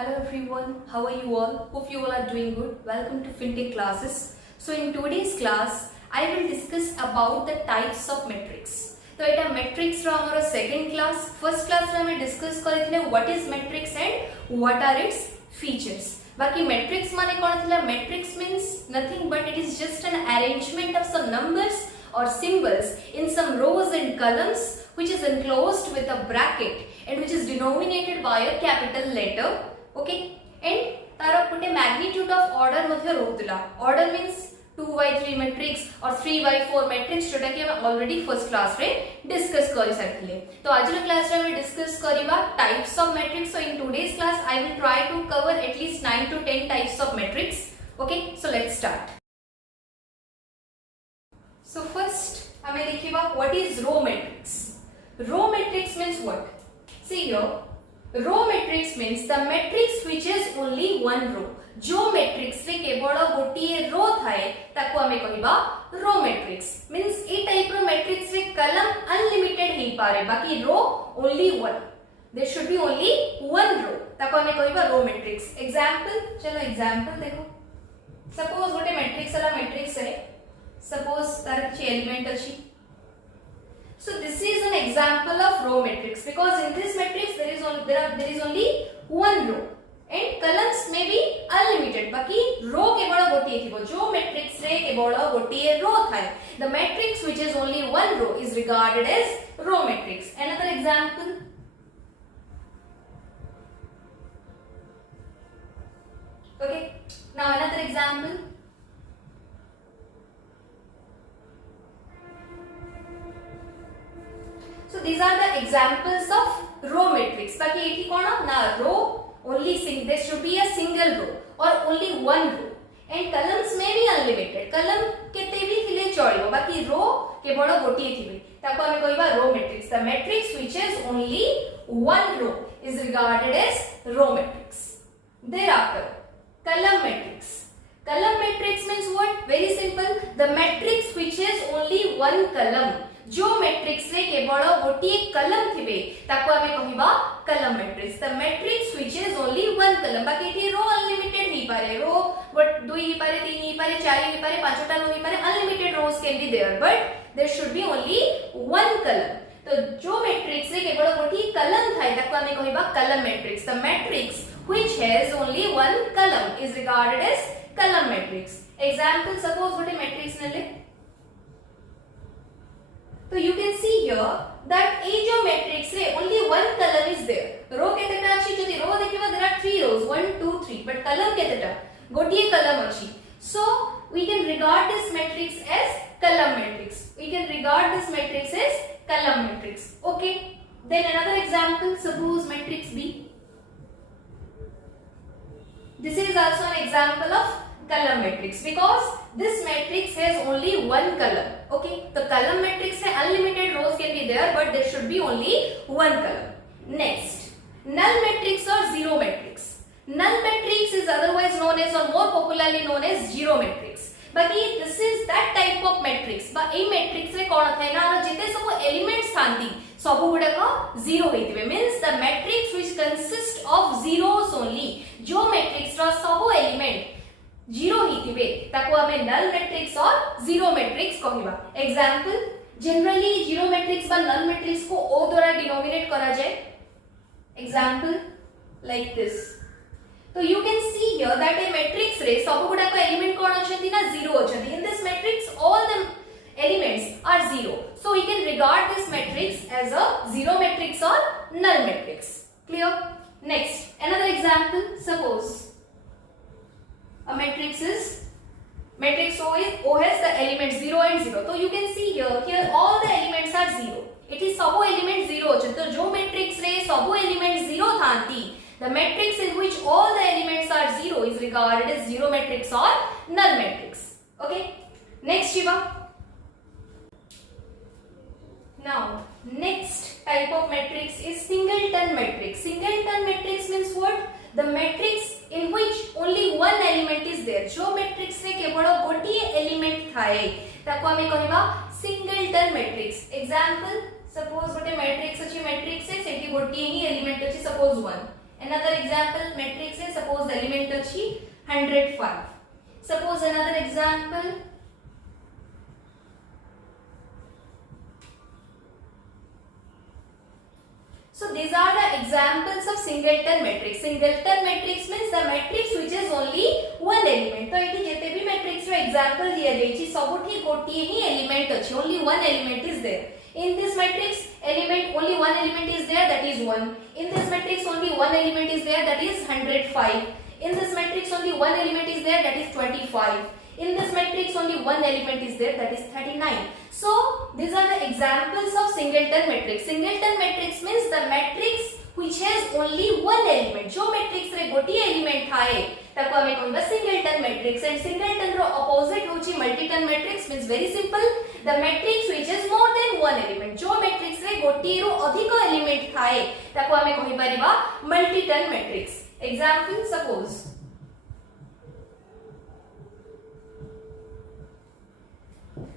Hello everyone, how are you all? Hope you all are doing good. Welcome to FinTech classes. So in today's class, I will discuss about the types of metrics. तो एटा metrics रो हमरो second class, first class रे हमें discuss करिथिले what is metrics and what are its features. बाकी metrics माने कोन थिला? Metrics means nothing but it is just an arrangement of some numbers or symbols in some rows and columns which is enclosed with a bracket and which is denominated by a capital letter. Okay, and तारो गोटे magnitude of order मध्ये रोहुतला. Order means 2/3 matrix or 3/4 matrix जोटा कि हम already first class रे discuss करि सकथिले. तो आज रो class रे हम discuss करिबा types of matrix. So in today's class I will try to cover at least 9 to 10 types of matrix. Okay, so let's start. So first हमें देखिबा what is row matrix. Row matrix means what? See here, row matrix means the matrix which is only one row. जो matrix रे केवल गोटिए रो थाए ताको हमें कहिबा row matrix. Means ए type रो matrix रे कलम unlimited ही पारे, बाकी row only one. There should be only one row. ताको हमें कहिबा row matrix. Example, चलो example देखो. Suppose गोटे matrix वाला matrix है. Suppose तार किछि element अछि. So this is an example of row matrix because in this matrix there is only one row and columns may be unlimited. बाकी row केवल गोटिए थिबो. जो matrix रे केवल गोटिए row थाए. The matrix which is only one row is regarded as row matrix. Another example. Okay. Now another example. So these are the examples of row matrix. बाकी एठी कोन ना row only there should be a single row or only one row and columns may be unlimited. column केते भी थिले चलिबो, बाकी row केवल गोटिए थिबे. ताको हम कहबा row matrix. The matrix which is only one row is regarded as row matrix. Thereafter, column matrix. Column matrix means what? Very simple. The matrix which is only one column. जो matrix रे केवल गोटिए कलम थिबे ताको हमें कहिबा कलम matrix. The matrix which is only one कलम. बाकी एठी रो अनलिमिटेड ही पारे, रो बट 2 ही पारे, 3 ही पारे, 4 ही पारे, 5टा रो ही पारे. Unlimited rows can be there but there should be only one column. तो जो मैट्रिक्स रे केवल गोटिए कलम थाए ताको हमें कहिबा कलम matrix. The matrix which has only one कलम इज रिगार्डेड एज कलम मैट्रिक्स. एग्जांपल, सपोज गोटे मैट्रिक्स नेले. So you can see here that a जो matrix रे only one column is there. Row केतेटा अछि? जदि row देखिबा there are 3 rows 1 2 3 but column केतेटा? गोटिए column अछि. So we can regard this matrix as column matrix. We can regard this matrix as column matrix. Okay. Then another example, suppose matrix B. This is also an example of column matrix because this matrix has only one column. Okay, the column matrix है unlimited rows can be there but there should be only one column. Next, null matrix or zero matrix. Null matrix is otherwise known as or more popularly known as zero matrix. बाकी this is that type of matrix. बा ए matrix रे कोन थाए ना जिते सब elements थांती सब गुडा को zero हेतिबे. Means the matrix which consists of zeros only. जो matrix रा सब element जीरो ही थिबे ताको हमें नल मैट्रिक्स और जीरो मैट्रिक्स कहिबा. एग्जांपल, जनरली जीरो मैट्रिक्स बा नल मैट्रिक्स को ओ द्वारा डिनोमिनेट करा जाए. Example like this. तो you can see here that a matrix रे सब गुडा को एलिमेंट कोन अछंती ना जीरो अछंती. In this matrix all the elements are zero. So we can regard this matrix as a zero matrix और null matrix. Clear? Next, another example, suppose a matrix is matrix O has the elements 0 and 0. So you can see here all the elements are 0. It is सब element 0 अछि. तो जो matrix रे सब element 0 थांती, the matrix in which all the elements are 0 is regarded as zero matrix or null matrix. Okay, next Shiva. Now next type of matrix is singleton matrix. Singleton matrix means what? The matrix in which only one element is there. जो matrix रे केवल गोटिए element थाए ताको हमें कहिबा singleton matrix. Example, suppose गोटे matrix अछि, matrix से सेठी गोटिए ही element अछि, suppose 1. another example matrix is suppose the element अछि 105. Suppose another example, so these are the examples of singleton matrix. Singleton matrix means the matrix which is only one element. तो एठी जेते भी matrix रो example दिया जायछि सबुठी गोटिए ही element अछि, only one element is there. In this matrix element only one element is there, that is 1. In this matrix only one element is there, that is 105. In this matrix only one element is there, that is 25. In this matrix only one element is there, that is 39. So these are the examples of singleton matrix. Singleton matrix means the matrix which has only one element. जो matrix रे गोटिए element थाए ताको हमें कहबा singleton matrix, and singleton row opposite होची multiton matrix. Means very simple, the matrix which has more than one element. जो matrix रे गोटिए रो अधिक element थाए ताको हमें कहि परिबा multiton matrix. Example, suppose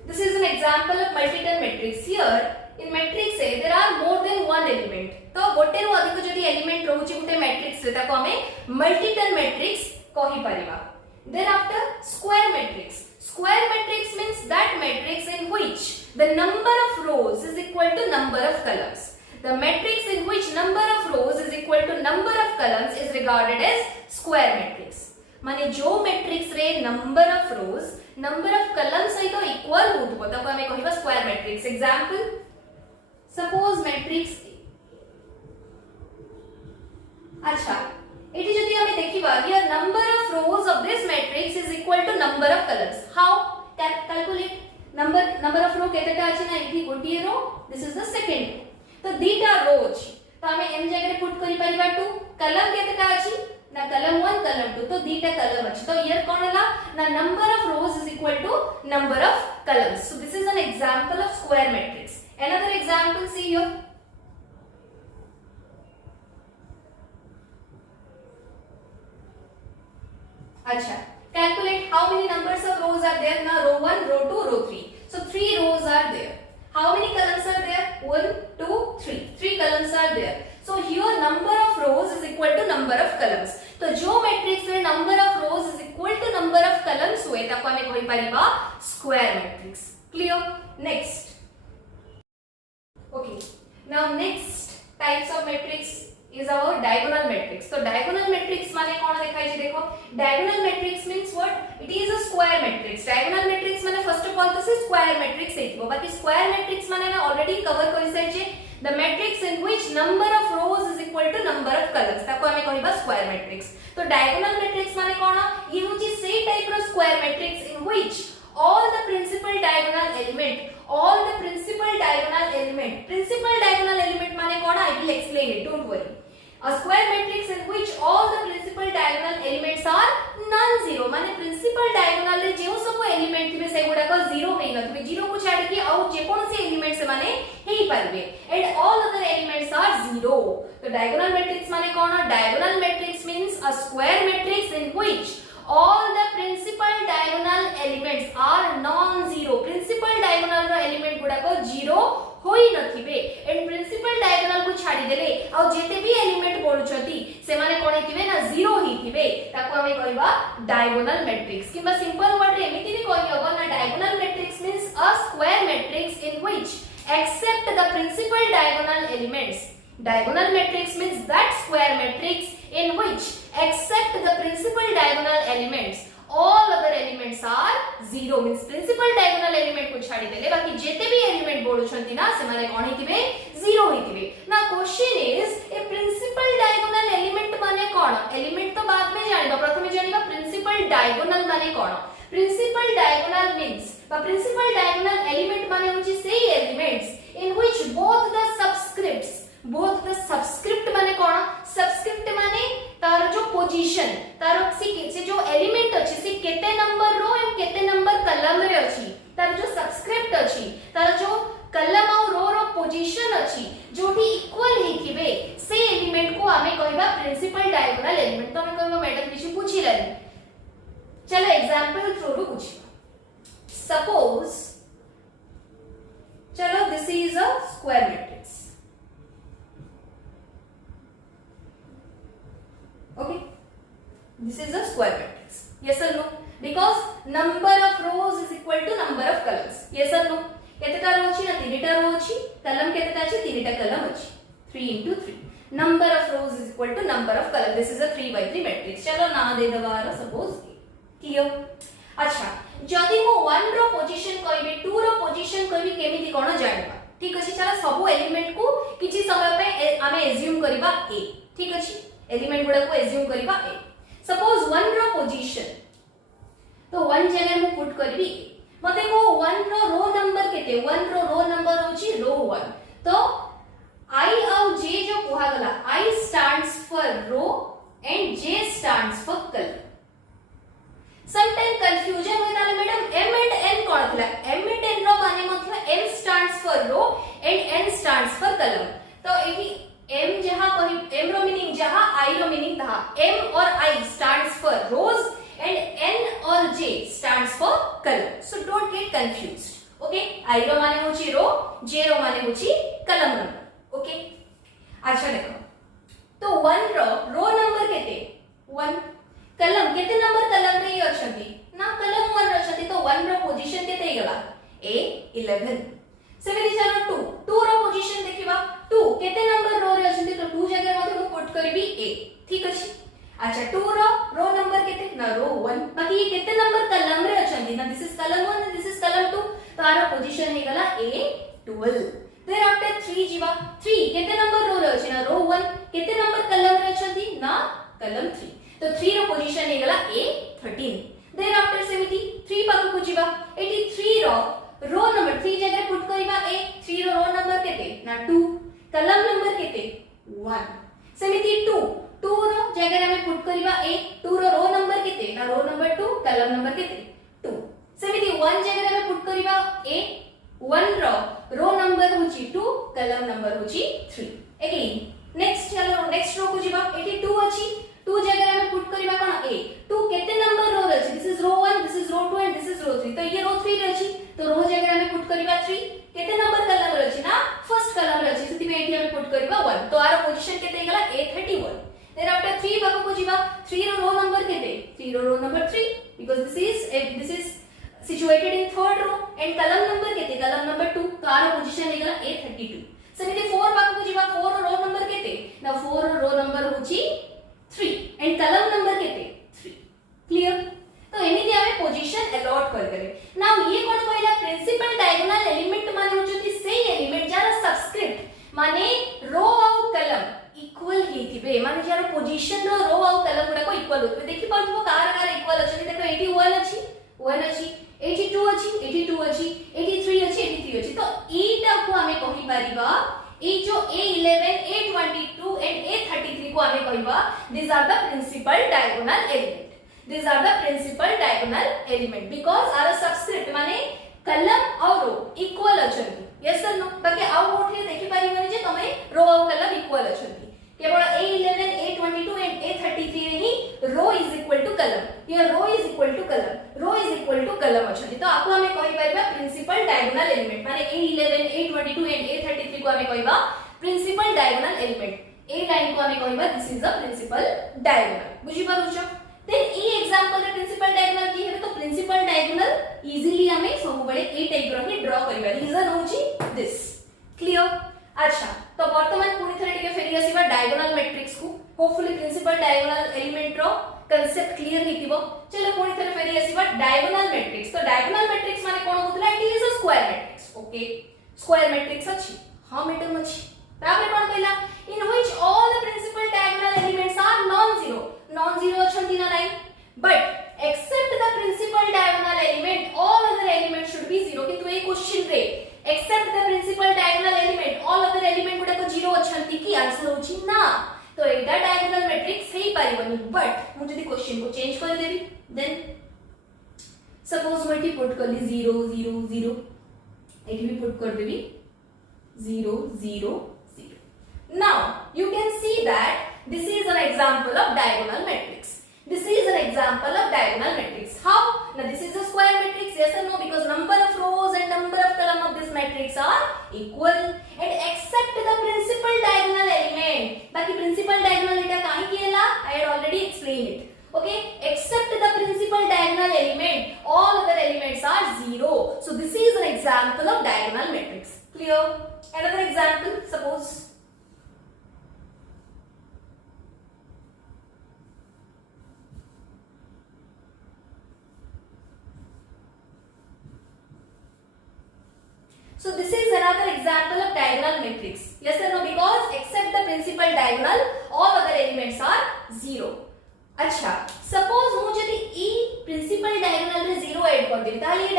this is an example of multiton matrix. Here in matrix A there are more than one element. तो गोटे रो अधिक जदि element रहउची गुटे matrix रे ताको हमें multiton matrix कहि परिबा. Thereafter square matrix. Square matrix means that matrix in which the number of rows is equal to number of columns. The matrix in which number of rows is equal to number of columns is regarded as square matrix. माने जो matrix रे number of rows number of columns सहित equal होतबो ताको हमें कहिबा square matrix. Example, suppose matrix अच्छा एठी जदि हमें देखिबा here number of rows of this matrix is equal to number of columns. How? Calculate number of row केतेटा अछि ना एठी गोटिए रो, this is the second. तो दीटा रो अछि तो हमें एम जगह पुट करि परिबा 2. कलम केतेटा अछि ना कलम 1 कलम 2 तो दीटा कलम अछि. तो हियर कोन हला ना number of rows is equal to number of columns. So this is an example of square matrix. Another example, see here. अच्छा, calculate how many numbers of rows are there. Now row 1, row 2, row 3. So 3 rows are there. How many columns are there? 1, 2, 3. 3 columns are there. So here number of rows is equal to number of columns. तो जो matrix रे number of rows is equal to number of columns हुए ताको हमें कहि परिबा square matrix. Clear? Next. Okay. Now next types of matrix is our diagonal matrix. So diagonal matrix माने कोन देखाइ छै देखो. Diagonal matrix means what? It is a square matrix. Diagonal matrix माने first of all this is square matrix हेतबो. बाकी square matrix माने ना already cover करि सै छै the matrix in which number of rows is equal to number of columns. ताको हमें कहिबा square matrix. तो diagonal matrix माने कोन? ये होची से type row square matrix in which all the principal diagonal element principal diagonal element माने कोन? I will explain it, don't worry. A square matrix in which all the principal diagonal elements are non-zero. माने principal diagonal रे जेउ सब element थिबे से गुडा को zero हेइ नथिबे. Zero को छाडी कि आउ जे कोनसी एलिमेंट से माने हेइ परबे and all other elements are zero. तो diagonal matrix माने कोन? Diagonal matrix means a square matrix in which all the principal diagonal elements are non-zero. Principal diagonal रो एलिमेंट गुडा को जीरो होई नथिबे एंड प्रिंसिपल डायगोनल को छाडी देले आ जेते भी एलिमेंट पडुछती से माने कोन हेतिबे ना जीरो हिथिबे ताको हमें कहबा डायगोनल मैट्रिक्स. किबा सिंपल वर्ड रे एमिति भी कहि हबो ना diagonal matrix means a square matrix in which except the principal diagonal elements. Diagonal matrix means that square matrix in which except the principal diagonal elements all other elements are zero. Means principal diagonal element को छाडी देले बाकी जेते भी element बोलुछंती ना से माने कोन हितिबे zero हितिबे. ना question is a principal diagonal element माने कोन? एलिमेंट तो बाद में जानिबा, प्रथमे जानिबा प्रिंसिपल डायगोनल माने कोन. प्रिंसिपल डायगोनल मींस बा प्रिंसिपल डायगोनल एलिमेंट माने होची से elements in which both the subscript माने कोन? सबस्क्रिप्ट माने तार जो पोजीशन तार से जो एलिमेंट अछि से केते नंबर रो एंड केते नंबर कलम रे अछि तार जो सबस्क्रिप्ट अछि तार जो कलम और रो रो पोजीशन अछि जोठी इक्वल हिथिबे से एलिमेंट को हमें कहबा प्रिंसिपल डायगोनल एलिमेंट. तो हमें कहबा मैडम किछि पूछि लेली. चलो एग्जांपल थ्रू रू पूछि. सपोज चलो this is a square matrix. This is a square matrix. Yes or no? Because number of rows is equal to number of columns. Yes or no? केतेटा रो अछि ना तीनटा रो अछि, कलम केतेटा अछि तीनटा कलम अछि. 3 into 3. Number of rows is equal to number of columns. This is a 3 by 3 matrix. चलो ना दे दबार suppose clear. अच्छा जदि मो 1 रो पोजीशन कहबे 2 रो पोजीशन कहबे केमिति कोन जानिबा. ठीक अछि चला सब एलिमेंट को किछि समय पे आमे एज्यूम करबा a. ठीक अछि एलिमेंट गुडा को एज्यूम करबा a. सपोज 1 रो पोजीशन तो 1 जगह मु पुट करबी मते को 1 रो नंबर केते 1 रो नंबर होची रो 1 तो I और J जो कोहा गला I stands for row and J stands for column. Sometime confusion होय ताले मैडम M and N कोन थिला M and N रो माने मथि M stands for row and N stands for column. तो एही M जहां कहि M रो मीनिंग जहां I रो मीनिंग तहा M और I stands for rows and N or J stands for column. So don't get confused. Okay? I रो माने होची रो J रो माने होची column number. ओके अच्छा देखो तो 1 रो नंबर केते 1 कलम केते नंबर कलम रे अछंती ना कलम 1 अछंती तो 1 रो पोजीशन केते हेगला a 11 सेमिति चलो 2 रो पोजीशन देखिबा 2 केते नंबर रो रे अछंती तो 2 जगह मध्ये मु पुट करबी a ठीक अछि अच्छा 2 रो नंबर केते ना रो 1 बाकी ये केते नंबर कलम रे अछंती ना दिस इज कलम 1 एंड दिस इज कलम 2 तो आरो पोजीशन हेगला a 12 देन आफ्टर 3 जीवा 3 केते नंबर रो रे अछि ना रो 1 केते नंबर कलम रे अछंती ना कलम 3 तो 3 रो पोजीशन हे गला a 13 देन आफ्टर सेमिति 3 पाकु को जीवा एटी 3 रो नंबर 3 जगह पुट करबा a 3 रो नंबर केते ना 2 कलम नंबर केते 1 सेमिति 2 रो जगह में पुट करबा a 2 रो नंबर केते ना रो नंबर 2 कलम नंबर केते 2 सेमिति 1 जगह में पुट करबा a 1 रो नंबर होची 2 कलम नंबर होची 3 अगेन नेक्स्ट चलो नेक्स्ट रो को जीवा एटी 2 अछि 2 जगह में पुट करबा कोन a 2 केते नंबर रो अछि this is row 1 this is row 2 and this is row 3 तो ये रो 3 रे अछि तो रो जगह में पुट करबा 3 केते नंबर कलम रे अछि ना फर्स्ट कलम रे अछि सेति पे एटी में पुट करबा 1 तो आरो पोजीशन केते गला a 31 देन आफ्टर 3 बाको को जीवा 3 रो नंबर केते 3 row number 3 because this is situated in third row and column number केते column number 2 तो आरो पोजीशन हेगला a32 सेमिति 4 बाको को जीवा 4 रो नंबर केते ना 4 रो नंबर होची 3 and column number केते 3 क्लियर तो एमिति हमें पोजीशन अलॉट कर करे नाउ ये कोन कहला प्रिंसिपल डायगोनल एलिमेंट माने होची से एलिमेंट जारा सबस्क्रिप्ट माने रो और कलम इक्वल हेतिबे माने जारा पोजीशन रो और कलम गुडा को इक्वल होतबे देखि पाथबो कार इक्वल अछि देखो 81 अछि 1 अछि 82 अछि 82 अछि 83 अछि 83 अछि तो एटा को हमें कहि परिबा ए जो a11 a22 एंड a33 को हमें कहिबा these are the principal diagonal element because our subscript माने कलम और रो इक्वल अछंती यस और नो बाकी आउ कोठी देखि परिबनी जे तमे रो और कलम इक्वल अछंती केवल a11 a22 एंड a33 रे ही रो इज इक्वल टू कलम ये रो इज इक्वल टू कलम अछंती तो आपको हमें कहि परिबा प्रिंसिपल डायगोनल एलिमेंट माने a11 a22 एंड a33 को हमें कहिबा प्रिंसिपल डायगोनल एलिमेंट ए लाइन को हमें कहिबा this is a principal diagonal बुझी पारुछ देन ई एग्जांपल रे प्रिंसिपल डायगोनल की हेबे तो प्रिंसिपल डायगोनल इजीली हमें सब बड़े ए टाइप रो ही ड्रा करिबा रीजन होची दिस क्लियर अच्छा तो वर्तमान पुनी थरे टिके फेरी आसीबा डायगोनल मैट्रिक्स को होपफुली प्रिंसिपल डायगोनल एलिमेंट रो कांसेप्ट क्लियर हेतिबो चलो पुनी थरे फेरी आसीबा डायगोनल मैट्रिक्स तो डायगोनल मैट्रिक्स माने कोन होतला it is a square matrix okay square matrix अछि हां मैडम अछि तापरे कोन कहला in which all the principal diagonal elements are non zero अछंती ना line but except the principal diagonal element all other elements should be zero किंतु ए क्वेश्चन रे except the principal diagonal element all other element गुडा को zero अछंती की answer होची ना तो एटा डायगोनल मैट्रिक्स हेई पारिबनी बट मु जदी क्वेश्चन को चेंज कर देबी देन सपोज मल्टी पुट करली 0 0 0 एठी भी पुट कर देबी 0 0 0 now you can see that this is an example of diagonal matrix how now this is a square matrix yes or no because number of rows and number of column of this matrix are equal and except the principal diagonal element baki principal diagonal eta kahi kiyala I had already explained it okay So this is another example of diagonal matrix. Yes or no? Because except the principal diagonal, all other elements are zero. अच्छा, suppose मु जदि ई principal diagonal रे zero add कर देबी ताली ये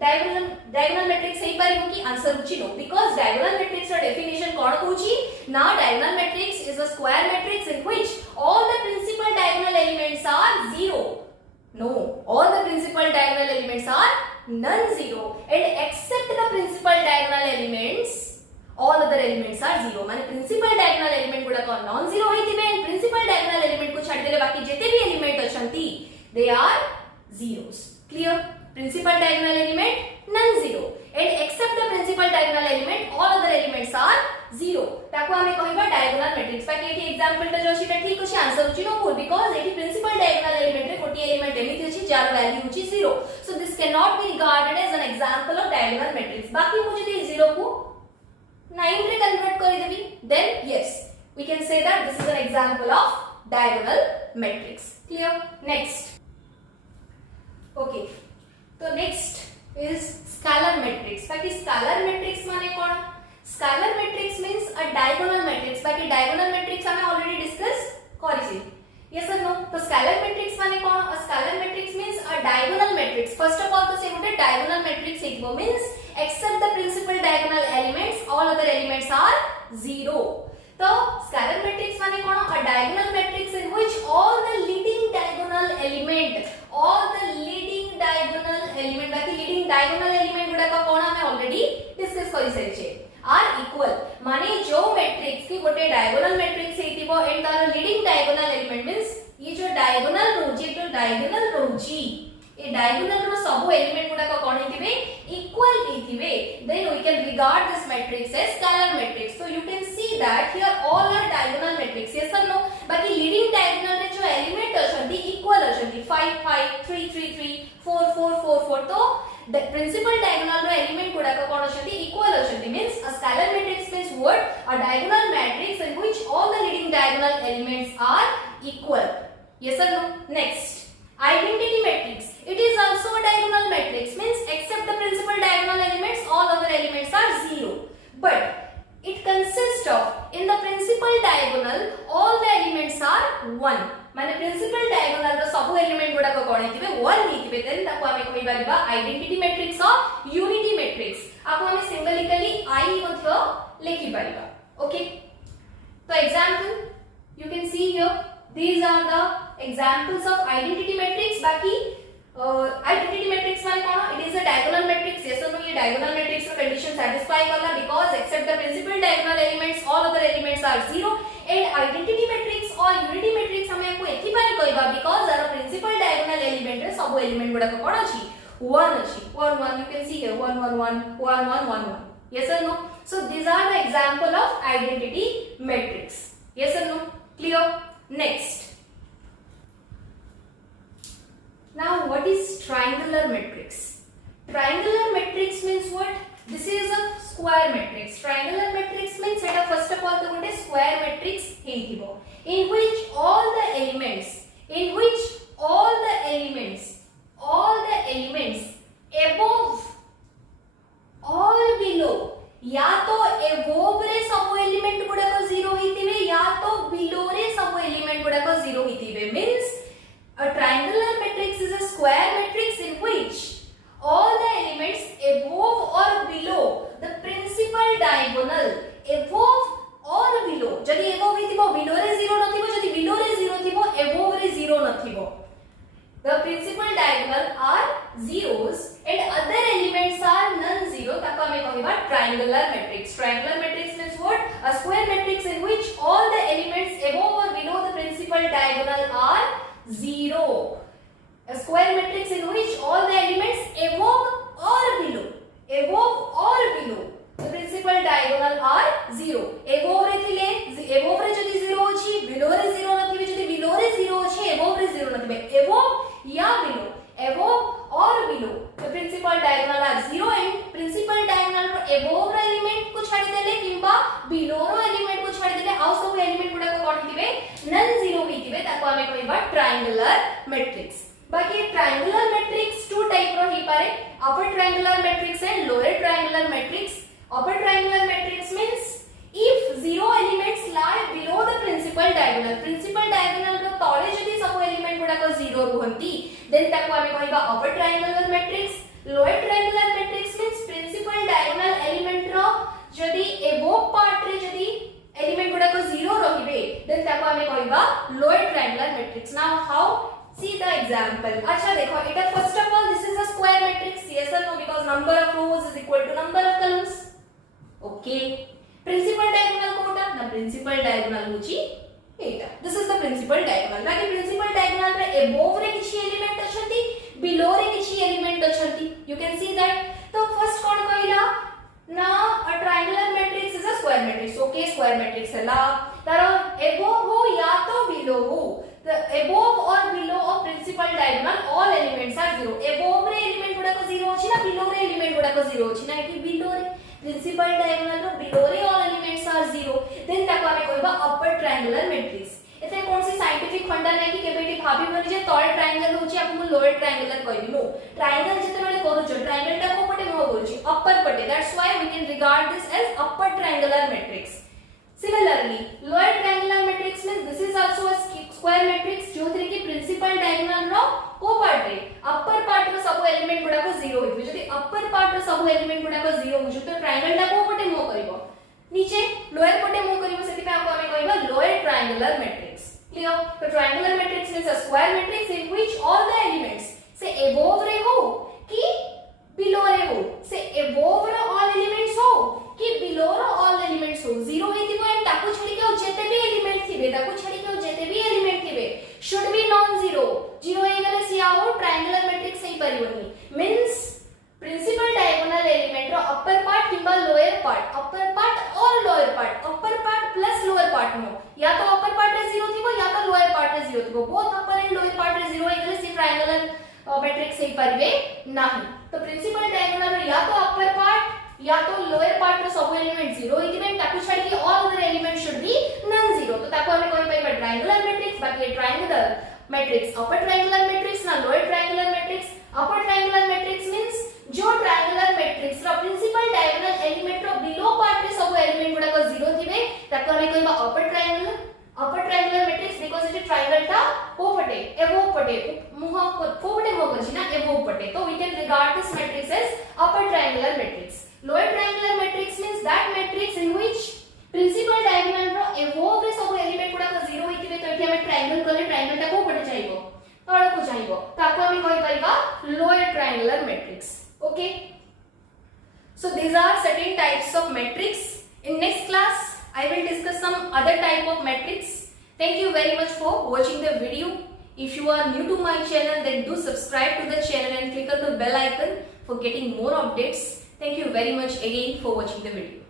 diagonal matrix सही पारिबो कि answer होची नो, because diagonal matrix ର definition कोन कहूची ना, diagonal matrix is a square matrix in which all the principal diagonal elements are zero. No, all the principal diagonal elements are non-zero, and except the principal diagonal elements, all other elements are zero. माने principal diagonal element गुडा को non-zero होइतिबे, and principal diagonal element को छाड़ देले बाकी जेते भी element अछंती they are zeros. Clear? Principal diagonal element non-zero, and except the principal diagonal element all other elements are zero. ताको हमें कहिबा diagonal matrix. बाकी एठी example टा जो अछि ता ठीक अछि, आंसर होछि नो भूल, because एठी principal diagonal element रे 40 element एमिति अछि जार वैल्यू होछि 0. So this cannot be regarded as an example of diagonal matrix. बाकी मु जदि 0 को 9 रे कन्वर्ट करि देबी, then yes we can say that this is an example of diagonal matrix. Clear? Next. Okay, so next is scalar matrix. बाकी scalar matrix माने कोन? Scalar matrix means a diagonal matrix. बाकी diagonal matrix हमें already discuss करिछि. Yes or no? तो scalar matrix माने कोन? A scalar matrix means a diagonal matrix. First of all तो से गोटे diagonal matrix हितबो, means except the principal diagonal elements all other elements are zero. तो scalar matrix माने कोन? A diagonal matrix in which all the leading diagonal element बाकी leading diagonal element गुडा का कोन हमें already discuss करि सरिछे, are equal. माने जो matrix की गोटे डायगोनल मैट्रिक्स हेतिबो एंड तार लीडिंग डायगोनल एलिमेंट मींस ये जो डायगोनल रोजी ए डायगोनल रो सब एलिमेंट गुडा को कोन हेतिबे equal हेतिबे, then we can regard this matrix as scalar matrix. So you can see that here all are diagonal matrix. Yes or no? बाकी leading diagonal रे जो element अछंती equal अछंती 5 5 3 3 3 4 4 4 4. तो the principal diagonal रो element गुडा को कोन अछंती equal अछंती, means a scalar matrix means what? A diagonal matrix in which all the leading diagonal elements are equal. Yes or no? Next, identity matrix. It is also a diagonal matrix, means except the principal diagonal elements all other elements are zero, but it consists of in the principal diagonal all the elements are 1. माने principal diagonal रो सब element गुडा को कोन हेतिबे 1 हेतिबे, then ताको हमें कहि बारिबा identity matrix और unity matrix. आपको हमें सिंबलिकली आई मध्य लिखि बारिबा. ओके, तो example you can see here, these are the examples of identity matrix. बाकी identity matrix माने कोन? It is a diagonal matrix. yes or no? ये diagonal matrix रो कंडीशन सैटिस्फाई करला, because except the principal diagonal elements all other elements are zero. and identity matrix और unity matrix हमें को एथि पाई कहबा, because आरो principal diagonal element रे सब एलिमेंट गुडा को कोन अछि 1 अछि 1 1. you can see here 1 1 1 1 1 1 1. yes or no? So these are the example of identity matrix. yes or no? Clear? Next, now what is triangular matrix? Triangular matrix means what? This is a square matrix. Triangular matrix means eta first of all to gote square matrix heitibo, in which all the elements above or below, या तो above रे सब element गुडा को 0 हितिबे, या तो below रे सब एलिमेंट गुडा को 0 हितिबे. means a triangular matrix is a square matrix in which all the elements above or below the principal diagonal, above or below, जदि above हितिबो below रे 0 नथिबो, जदि below रे 0 थिबो above रे 0 नथिबो. The principal diagonal are zeros and other elements are non-zero. ताको हमें कहिबा triangular matrix. Triangular matrix means what? A square matrix in which all the elements above or below the principal diagonal are zero. A square matrix in which all the elements above or below the principal diagonal are zero. above रे थिले above रे जदि 0 अछि below रे 0 नथिबे, जदि below रे 0 अछि above रे 0 नथिबे. above या below, above or below the principal diagonal are zero, and principal diagonal row above row element को छाडी देले किंबा below रो एलिमेंट को छाडी देले आउ सब एलिमेंट गुडा को कोन हितिबे non zero हितिबे, ताको हमें कहिबा triangular matrix. बाकी ट्रायंगुलर मैट्रिक्स टू टाइप रो ही पारे upper triangular matrix and lower triangular matrix upper triangular matrix means if zero elements lie below the principal diagonal रो तळे जदी सब एलिमेंट गुडा को जीरो रुहंती then ताको आमे कहबा upper triangular matrix lower triangular matrix means principal diagonal element रो जदी above part रे जदी एलिमेंट गुडा को जीरो रहिबे then ताको आमे कहबा lower triangular matrix. Now how? See the example. अच्छा देखो एटा first of all this is a square matrix, yes or no, because number of rows is equal to number of columns. Okay. Principal diagonal Kota ना principal diagonal होची एटा. This is the principal diagonal. ना कि principal diagonal रे above रे किछि element अछंती below रे किछि element अछंती. You can see that. तो first कोन कहला ना a triangular matrix is a square matrix. Okay, square matrix हला तारो above हो या तो below हो. The above or below of principal diagonal all elements are zero. Above रे element गुडा को zero अछि ना below रे element गुडा को zero अछि ना कि below रे principal diagonal रो below रे all elements are zero. Then ताको आमे कहबा upper triangular matrix. एते कोन सी साइंटिफिक फंडा नै कि केबेटी भाबी बनी जे तळे ट्रायंगल होची आपु लोअर ट्रायंगुलर कहबी नो ट्रायंगल जते बेले करूछ ट्रायंगल टा को पटे मो करूछ अपर पटे that's why we can regard this as upper triangular matrix. Similarly lower triangular matrix means this is also a square matrix जो थरे कि principal diagonal रो को पार्ट रे upper part रो सब एलिमेंट गुडा को 0 होइबे जदी upper part रो सब एलिमेंट गुडा को 0 होजो तो ट्रायंगल टा को पटे मो करबो नीचे लोअर पटे मो करबो सेति पे आपको हमें कहबा लोअर ट्रायंगुलर मैट्रिक्स. क्लियर? तो triangular matrix means a square matrix in which all the elements से above रे हो कि below रे हो से above रो all elements हो कि below रो all elements हो 0 हेतिबो एंड ताकू छडी के जेते भी एलिमेंट थिबे ताकू छडी के जेते भी एलिमेंट थिबे should be non zero. 0 हे गले से आओ ट्रायंगुलर मैट्रिक्स सही परिवनी means principal diagonal element रो upper part किंबा lower part or lower part upper part plus lower part नो या तो upper part रे 0 थिबो या तो lower part रे 0 थिबो both upper and lower part रे 0 हे गले से ट्रायंगुलर मैट्रिक्स सही परिवे नाही. तो principal diagonal रो या तो upper part या तो lower part रो सब एलिमेंट 0 हेतिबे ताकू छाडी के all other elements should be non zero. तो ताकू हमें कहि पाइबा ट्रायंगुलर मैट्रिक्स बाकी triangular matrix upper triangular matrix ना lower triangular matrix. upper triangular matrix means जो ट्रायंगुलर मैट्रिक्स रो प्रिंसिपल डायगोनल एलिमेंट रो बिलो पार्ट रे सब एलिमेंट गुडा को 0 थिबे ताको हमें कहबा upper triangular matrix because it triangle ता को पटे above पटे मुह को पटे हो गछि ना above पटे तो we can regard this matrix as upper triangular matrix. lower triangular matrix means that matrix in which principal diagonal row above रे सब एलिमेंट गुडा को 0 हितिबे तो एठी हमें ट्रायंगल करले ट्रायंगल ता को पटे चाहिबो तळ को चाहिबो ताको हमें कहि परिबा lower triangular matrix. Okay, so these are certain types of matrix. In next class I will discuss some other type of matrix. Thank you very much for watching the video. If you are new to my channel, then do subscribe to the channel and click on the bell icon for getting more updates. Thank you very much again for watching the video.